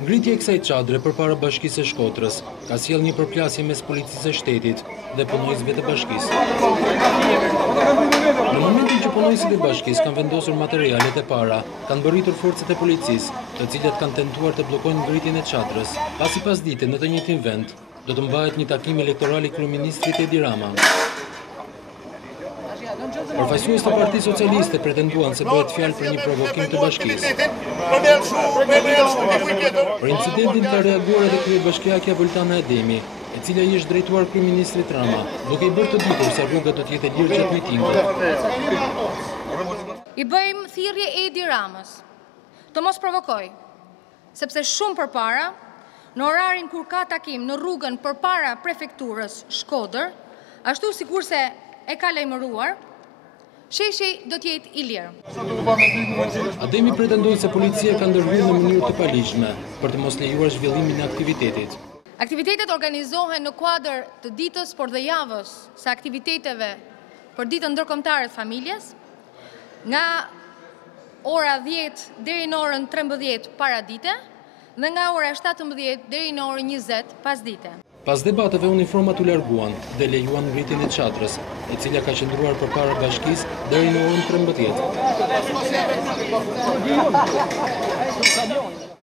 Ngritja e kësaj çadre përpara Bashkisë së Shkodrës ka sjellë një përplasje mes policisë së shtetit dhe punojësve të bashkisë. Në momentin që punojësit e bashkisë kanë vendosur materialet e para, kanë bërritur forcat e policisë, të cilat kanë tentuar të bllokojnë ngritjen e çadrës. Pasi pasdite në të njëjtin vend, do të mbahet një takim elektoral i kryeministrit Edi Rama. Përfaqësues të Partisë Socialiste pretenduan se bëhet fjalë për një provokim të bashkisë. Për incidentin ka reaguar edhe kryebashkiakja Voltana Edemi, e cila i është drejtuar kryeministrit Rama, duke i bërë të ditur se rruga do të jetë e lirë gjatë mitingut. I bëjmë thirrje Edi Ramës të mos provokoj, sepse shumë përpara, në orarin kur ka takim në rrugën përpara prefekturës Shkodër, ashtu sikurse e ka lajmëruar, sheshi do të jetë i lirë. Ademi pretendoi se policia ka ndërhyrë në mënyrë të paligjshme për të mos lejuar zhvillimin e aktivitetit. Aktivitetet organizohen në kuadër të ditës, por dhe javës së aktiviteteve për ditën ndërkombëtare të familjes, nga ora 10 deri në orën 13 paradite dhe nga ora 17 deri në orën 20 pasdite. Pas debateve, uniformat u larguan dhe lejuan ngritjen e çadrës, e cila ka qëndruar përpara bashkisë deri në orën 13.